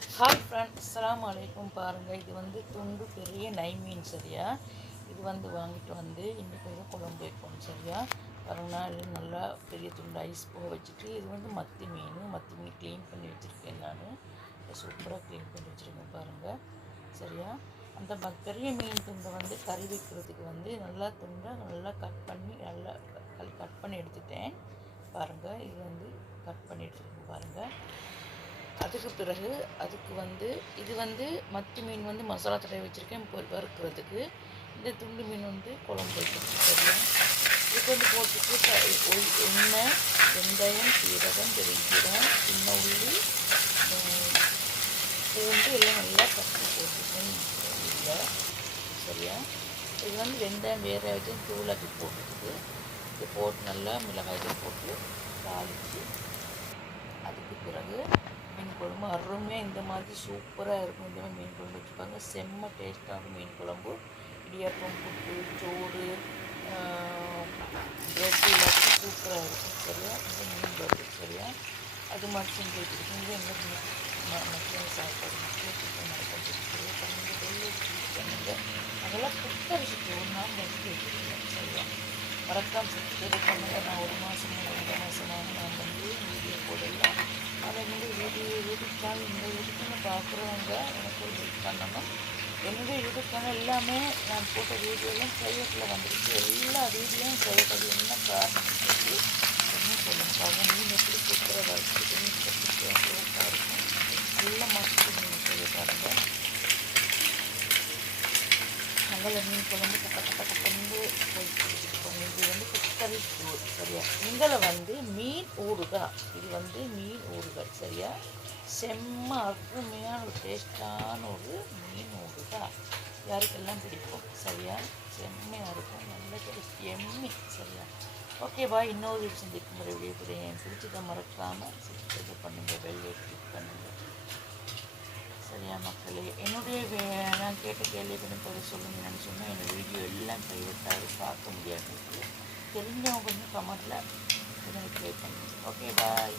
Hi friends, அஸ்ஸலாமு அலைக்கும். பாருங்கள், இது வந்து துண்டு பெரிய நை மீன் சரியா. இது வந்து வாங்கிட்டு வந்து இன்றைக்கி வந்து குழம்பு வைப்போம் சரியா. பாருங்கன்னா இது நல்லா பெரிய துண்டு ஐஸ் போக வச்சுட்டு, இது வந்து மத்தி மீன் க்ளீன் பண்ணி வச்சுருக்கேன். நான் சூப்பராக க்ளீன் பண்ணி வச்சுருக்கேன் பாருங்கள் சரியா. அந்த பெரிய மீன் துண்டை வந்து கறி வைக்கிறதுக்கு வந்து நல்லா துண்டை நல்லா கட் பண்ணி எடுத்துட்டேன் பாருங்கள். இது வந்து கட் பண்ணி எடுத்துருக்கேன் பாருங்கள். அதுக்கு பிறகு இது வந்து மத்தி மீன் வந்து மசாலா தடவை வச்சுருக்கேன் வறுக்கிறதுக்கு. இந்த துண்டு மீன் வந்து குழம்பு வைக்கிறதுக்கு சரியா. இதுக்கு வந்து போட்டுட்டு எண்ணெய், வெந்தயம், சீரகம், பெருஞ்சீரகம், சின்ன உள்ளி, பூண்டு எல்லாம் நல்லா தட்டி போட்டுக்கணும் இல்லை சரியா. இது வந்து வெந்தயம் வேற வச்சு தூளாக்கி போட்டுட்டு இது போட்டு நல்லா மிளகாய் போட்டு தாளித்து, அதுக்கு பிறகு மீன் குழம்பு அருமையாக இந்த மாதிரி சூப்பராக இருக்கும். இந்த மாதிரி மீன் குழம்பு வச்சுப்பாங்க, செம்ம டேஸ்ட்டான மீன் குழம்பு. இடியாப்பம், புட்டு, சோறு, ப்ரெட் எல்லாத்தையும் சூப்பராக இருக்கும் சரியா. இந்த மீன் குழம்பு சரியா. அது மாதிரி செஞ்சு வச்சுருக்கீங்க. மத்தியானம் சாப்பாடு சிக்கன் பண்ணுங்க, வெள்ளை யூஸ் பண்ணுங்க. அதெல்லாம் புத்தரிசிட்டு ஒரு நாள் வச்சு வச்சுருக்கேன் சரியா. மறக்காம சப்ஸ்கிரைப் பண்ணுங்கள். நான் 1 மாதம் 2 மாதமாக நான் வந்து வீடியோ போடலாம். அதை வந்து யூடியூப் சேனல் இந்த யூடியூப் சேனல் பார்க்குறவங்க எனக்கு ஒரு ஹெல்ப் பண்ணணும். என்னுடைய யூடியூப் சேனல் எல்லாமே நான் போட்ட வீடியோலாம் ப்ரைவேட்டில் வந்துருக்கு. எல்லா வீடியோவும் ப்ரைவேட். அது என்ன காரணம் சொல்லி ஒன்றும் சொல்லுங்க. மீன் எப்படி சூப்பராக வறுத்துட்டு சூப்பராக இருக்கும். நல்ல மஸ்து மீன் செய்ய பாருங்கள். நல்ல மீன் குழம்பு கப்பந்து போயிட்டு இது வந்து குக்கரி சோறு சரியா. இதில் வந்து மீன் ஊறுகாய், இது வந்து மீன் ஊறுகாய் சரியா. செம்ம அருமையான ஒரு டேஸ்டான ஒரு மீன் ஊறுகாய், யாருக்கெல்லாம் பிடிக்கும் சரியா. செம்மையாக இருக்கும், நல்ல டேஸ்ட் எம்மி சரியா. Okay bye. இன்னொரு வீடியோ செஞ்சுக்கும் ஒரு வீடியோ கூட என் பிடிச்சதை மறக்காமல் சப்ஸ்கிரைப் பண்ணுங்கள், பெல்லை கிளிக் பண்ணுங்கள் சரியா மக்களே. என்னுடைய நான் கேட்ட கேள்விக்கு பதில் சொல்லுங்கன்னு சொன்னால் என்னோடய வீடியோ எல்லாம் ப்ரைவேட்டாக பார்க்க முடியாது. தெரிஞ்சவங்க கொஞ்சம் கமெண்ட்டில் ரிப்ளை பண்ணுங்கள். Okay bye.